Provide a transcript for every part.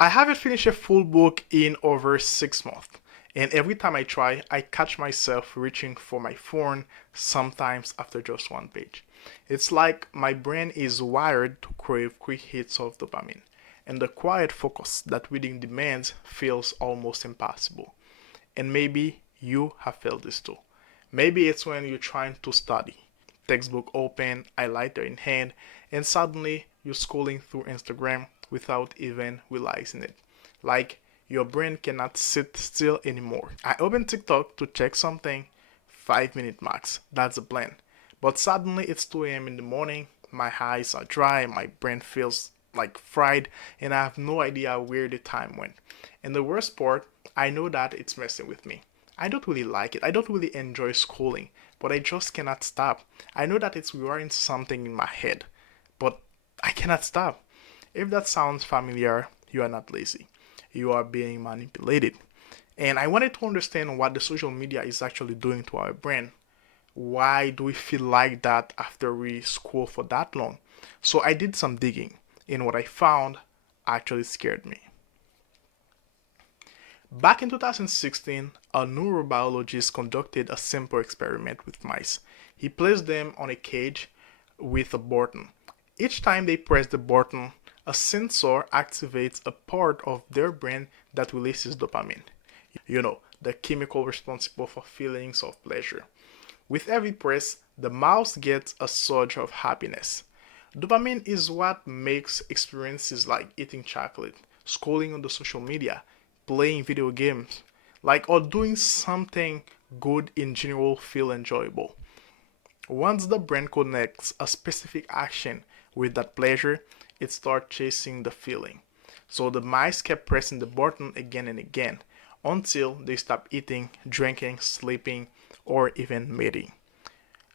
I haven't finished a full book in over 6 months, and every time I try, I catch myself reaching for my phone, sometimes after just one page. It's like my brain is wired to crave quick hits of dopamine, and the quiet focus that reading demands feels almost impossible. And maybe you have felt this too. Maybe it's when you're trying to study, textbook open, highlighter in hand, and suddenly you're scrolling through Instagram without even realizing it. Like your brain cannot sit still anymore. I open TikTok to check something, 5 minute max. That's a plan. But suddenly it's 2 a.m. in the morning, my eyes are dry, my brain feels like fried, and I have no idea where the time went. And the worst part, I know that it's messing with me. I don't really like it. I don't really enjoy schooling, but I just cannot stop. I know that it's rewiring something in my head, but I cannot stop. If that sounds familiar, you are not lazy. You are being manipulated. And I wanted to understand what the social media is actually doing to our brain. Why do we feel like that after we scroll for that long? So I did some digging, and what I found actually scared me. Back in 2016, a neurobiologist conducted a simple experiment with mice. He placed them on a cage with a button. Each time they press the button, a sensor activates a part of their brain that releases dopamine. The chemical responsible for feelings of pleasure. With every press, the mouse gets a surge of happiness. Dopamine is what makes experiences like eating chocolate, scrolling on the social media, playing video games, or doing something good in general feel enjoyable. Once the brain connects a specific action with that pleasure, it starts chasing the feeling. So the mice kept pressing the button again and again until they stopped eating, drinking, sleeping, or even mating.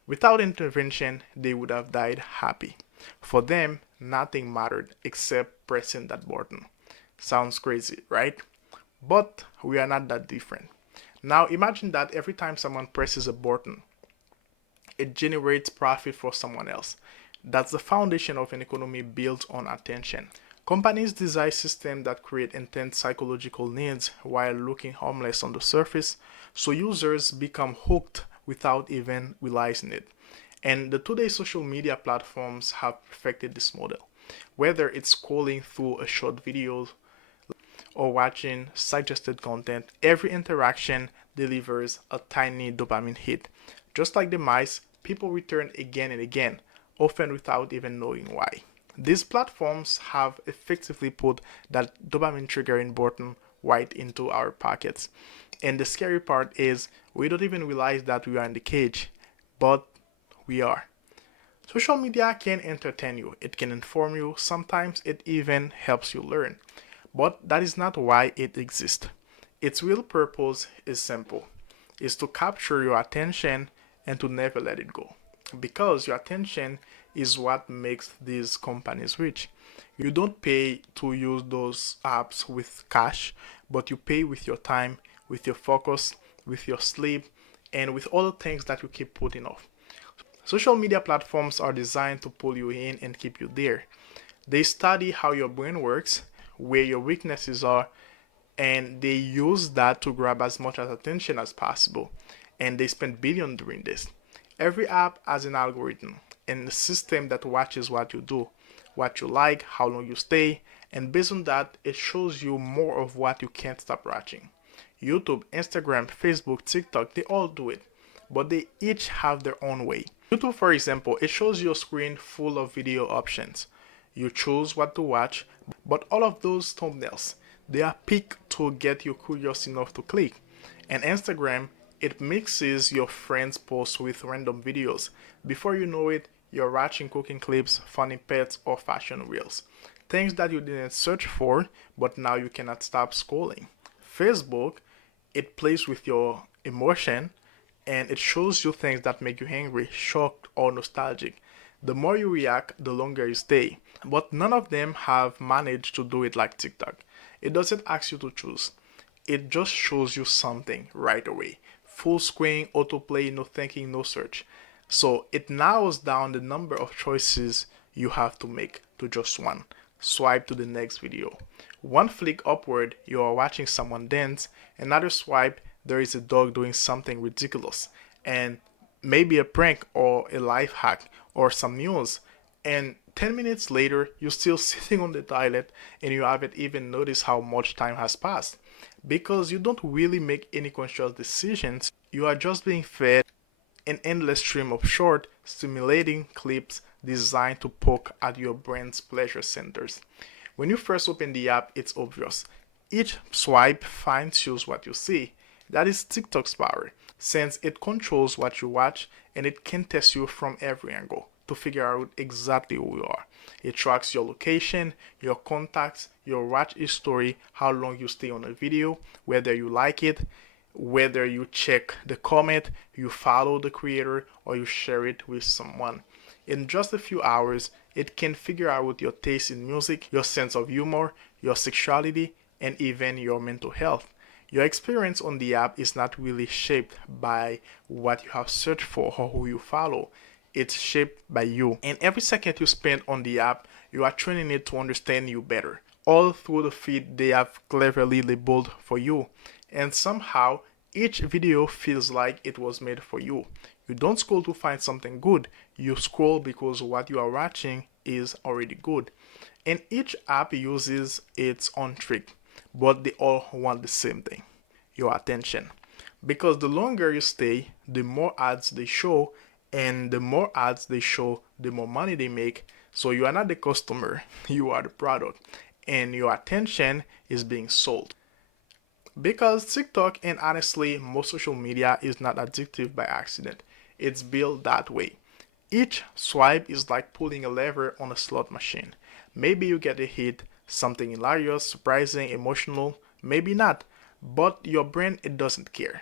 Without intervention, they would have died happy. For them, nothing mattered except pressing that button. Sounds crazy, right? But we are not that different. Now imagine that every time someone presses a button, it generates profit for someone else. That's the foundation of an economy built on attention. Companies design systems that create intense psychological needs while looking harmless on the surface, so users become hooked without even realizing it. And the today social media platforms have perfected this model. Whether it's scrolling through a short video or watching suggested content, every interaction delivers a tiny dopamine hit. Just like the mice, people return again and again, often without even knowing why. These platforms have effectively put that dopamine triggering button right into our pockets. And the scary part is we don't even realize that we are in the cage, but we are. Social media can entertain you, it can inform you, sometimes it even helps you learn. But that is not why it exists. Its real purpose is simple. It's to capture your attention and to never let it go. Because your attention is what makes these companies rich. You don't pay to use those apps with cash, but you pay with your time, with your focus, with your sleep, and with all the things that you keep putting off. Social media platforms are designed to pull you in and keep you there. They study how your brain works, where your weaknesses are, and they use that to grab as much as attention as possible. And they spend billions doing this. Every app has an algorithm and a system that watches what you do, what you like, how long you stay, and based on that, it shows you more of what you can't stop watching. YouTube, Instagram, Facebook, TikTok, they all do it, but they each have their own way. YouTube, for example, it shows your screen full of video options. You choose what to watch, but all of those thumbnails, they are picked to get you curious enough to click. And Instagram, it mixes your friends' posts with random videos. Before you know it, you're watching cooking clips, funny pets, or fashion reels. Things that you didn't search for, but now you cannot stop scrolling. Facebook, it plays with your emotion and it shows you things that make you angry, shocked, or nostalgic. The more you react, the longer you stay. But none of them have managed to do it like TikTok. It doesn't ask you to choose, it just shows you something right away. Full screen, autoplay, no thinking, no search. So it narrows down the number of choices you have to make to just one. swipe to the next video. One flick upward, you are watching someone dance. Another swipe, there is a dog doing something ridiculous. And maybe a prank or a life hack or some news. And 10 minutes later, you're still sitting on the toilet and you haven't even noticed how much time has passed. Because you don't really make any conscious decisions, you are just being fed an endless stream of short, stimulating clips designed to poke at your brain's pleasure centers. When you first open the app, it's obvious. Each swipe fine tunes what you see. That is TikTok's power, since it controls what you watch and it can test you from every angle to figure out exactly who you are. It tracks your location, your contacts, your watch history, how long you stay on a video, whether you like it, whether you check the comment, you follow the creator, or you share it with someone. In just a few hours, it can figure out your taste in music, your sense of humor, your sexuality, and even your mental health. Your experience on the app is not really shaped by what you have searched for or who you follow. It's shaped by you. And every second you spend on the app, you are training it to understand you better. All through the feed they have cleverly labeled for you. And somehow, each video feels like it was made for you. You don't scroll to find something good, you scroll because what you are watching is already good. And each app uses its own trick, but they all want the same thing: your attention. Because the longer you stay, the more ads they show, and the more ads they show, the more money they make. So you are not the customer, you are the product, and your attention is being sold. Because TikTok and honestly most social media is not addictive by accident. It's built that way. Each swipe is like pulling a lever on a slot machine. Maybe you get a hit, something hilarious, surprising, emotional, maybe not, but your brain it doesn't care.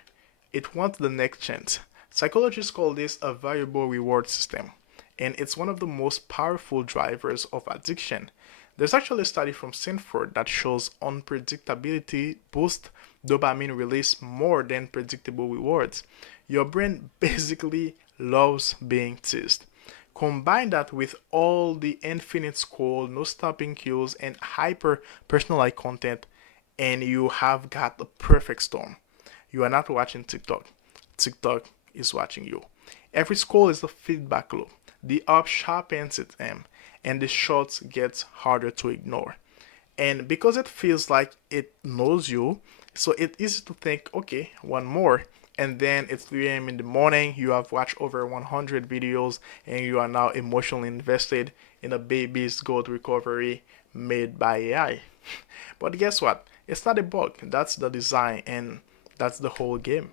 It wants the next chance. Psychologists call this a variable reward system, and it's one of the most powerful drivers of addiction. There's actually a study from Stanford that shows unpredictability boosts dopamine release more than predictable rewards. Your brain basically loves being teased. Combine that with all the infinite scroll, no stopping cues, and hyper personalized content, and you have got the perfect storm. You are not watching TikTok. TikTok is watching you. Every scroll is a feedback loop. The app sharpens its aim, and the shots gets harder to ignore. And because it feels like it knows you, so it's easy to think, okay, one more. And then it's 3 a.m. in the morning, you have watched over 100 videos, and you are now emotionally invested in a baby's goat recovery made by AI. But guess what? It's not a bug, that's the design, and that's the whole game.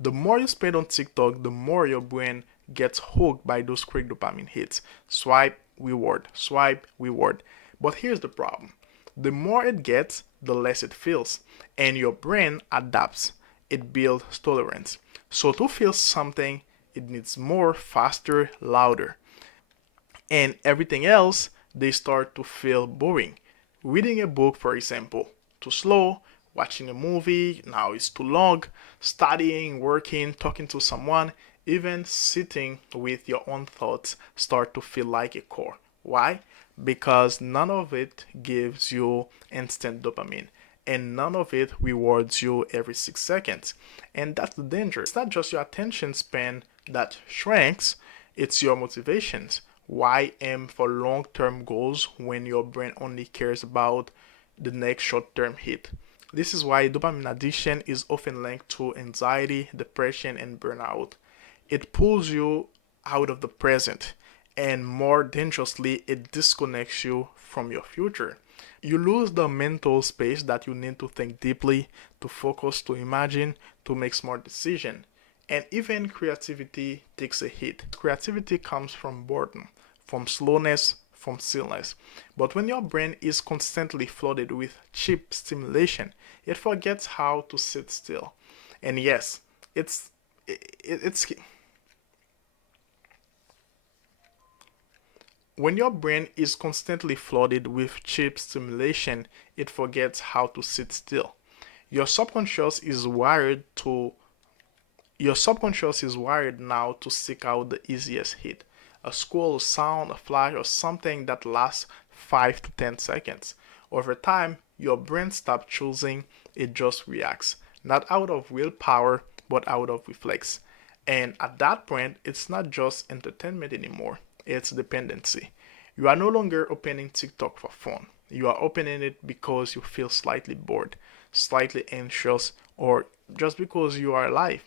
The more you spend on TikTok, the more your brain gets hooked by those quick dopamine hits. Swipe, reward, swipe, reward. But here's the problem: the more it gets, the less it feels, and your brain adapts. It builds tolerance. So to feel something, it needs more, faster, louder. And everything else, they start to feel boring. Reading a book, for example, too slow. Watching a movie, now it's too long. Studying, working, talking to someone, even sitting with your own thoughts start to feel like a chore. Why? Because none of it gives you instant dopamine, and none of it rewards you every 6 seconds. And that's the danger. It's not just your attention span that shrinks, it's your motivations. Why aim for long term goals when your brain only cares about the next short term hit? This is why dopamine addiction is often linked to anxiety, depression, and burnout. It pulls you out of the present, and more dangerously, it disconnects you from your future. You lose the mental space that you need to think deeply, to focus, to imagine, to make smart decisions. And even creativity takes a hit. Creativity comes from boredom, from slowness, from stillness. But when your brain is constantly flooded with cheap stimulation, it forgets how to sit still. And yes, it's when your brain is constantly flooded with cheap stimulation, it forgets how to sit still. Your subconscious is wired to Your subconscious is wired now to seek out the easiest hit. A scroll, a sound, a flash, or something that lasts 5 to 10 seconds. Over time, your brain stops choosing, it just reacts, not out of willpower, but out of reflex. And at that point, it's not just entertainment anymore, it's dependency. You are no longer opening TikTok for fun. You are opening it because you feel slightly bored, slightly anxious, or just because you are alive.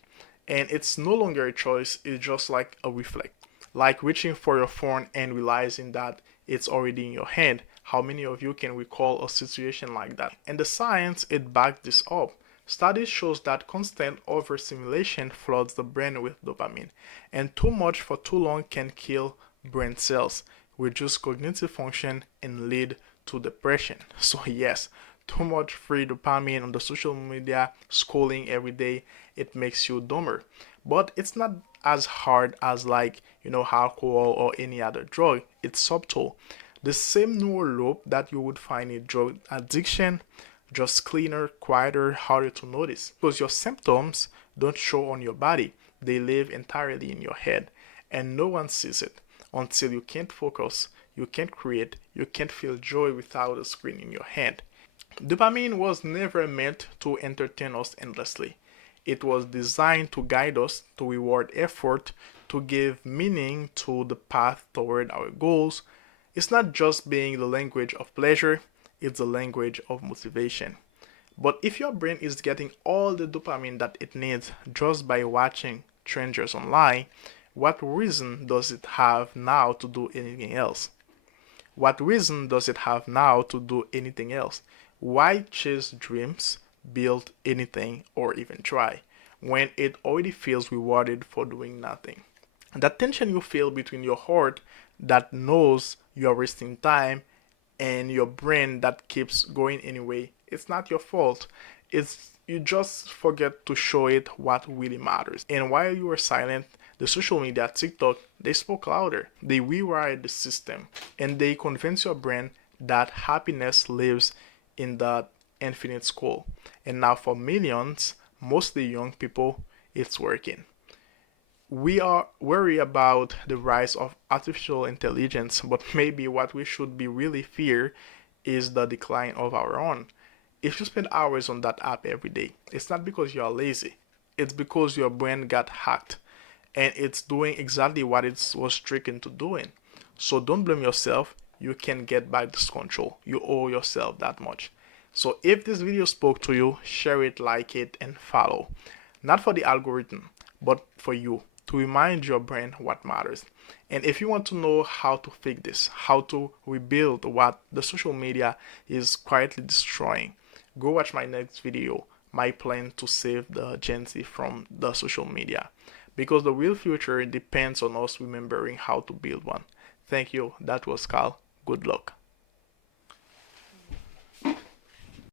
And it's no longer a choice, it's just like a reflex. Like reaching for your phone and realizing that it's already in your hand. How many of you can recall a situation like that? And the science, it backs this up. Studies shows that constant overstimulation floods the brain with dopamine, and too much for too long can kill brain cells, reduce cognitive function, and lead to depression. So yes, too much free dopamine on the social media, scrolling every day, it makes you dumber. But it's not as hard as alcohol or any other drug. It's subtle. The same neural loop that you would find in drug addiction, just cleaner, quieter, harder to notice. Because your symptoms don't show on your body, they live entirely in your head, and no one sees it until you can't focus, you can't create, you can't feel joy without a screen in your hand. Dopamine was never meant to entertain us endlessly. It was designed to guide us, to reward effort, to give meaning to the path toward our goals. It's not just being the language of pleasure, it's the language of motivation. But if your brain is getting all the dopamine that it needs just by watching strangers online, what reason does it have now to do anything else? What reason does it have now to do anything else? Why chase dreams, build anything, or even try when it already feels rewarded for doing nothing? That tension you feel between your heart that knows you are wasting time and your brain that keeps going anyway, it's not your fault. It's you just forget to show it what really matters. And while you were silent, the social media, TikTok, they spoke louder. They rewrite the system and they convince your brain that happiness lives in that infinite scroll. And now for millions, mostly young people, it's working. We are worried about the rise of artificial intelligence, but maybe what we should be really fear is the decline of our own. If you spend hours on that app every day, it's not because you are lazy. It's because your brain got hacked and it's doing exactly what it was tricked into doing. So don't blame yourself. You can get back this control. You owe yourself that much. So if this video spoke to you, share it, like it, and follow. Not for the algorithm, but for you to remind your brain what matters. And if you want to know how to fix this, how to rebuild what the social media is quietly destroying, go watch my next video, my plan to save the Gen Z from the social media. Because the real future depends on us remembering how to build one. Thank you. That was Carl. Good luck.